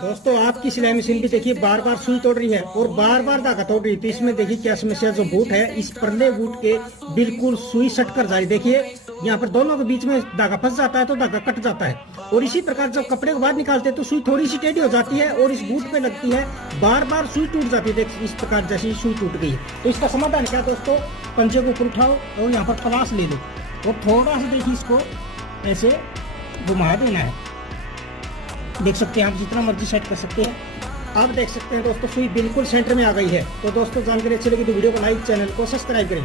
दोस्तों आपकी सिलाई मशीन भी देखिए बार बार सुई तोड़ रही है और बार बार धागा तोड़ रही है। तो इसमें देखिए क्या समस्या, जो बूट है इस परले बूट के बिल्कुल सुई सट कर जा रही। देखिए यहाँ पर दोनों के बीच में धागा फंस जाता है तो धागा कट जाता है। और इसी प्रकार जब कपड़े को बाहर निकालते हैं तो सुई थोड़ी सी टेढ़ी हो जाती है और इस बूट पे लगती है, बार बार सुई टूट जाती है। देखिए इस प्रकार जैसी सुई टूट गई। तो इसका समाधान क्या दोस्तों, पंजे को ऊपर उठाओ और यहाँ पर तलाश ले लो और थोड़ा सा देखिए इसको ऐसे घुमा देना है। देख सकते हैं आप जितना मर्जी सेट कर सकते हैं। आप देख सकते हैं दोस्तों सुई बिल्कुल सेंटर में आ गई है। तो दोस्तों जानकारी अच्छी लगी तो वीडियो को लाइक, चैनल को सब्सक्राइब करें।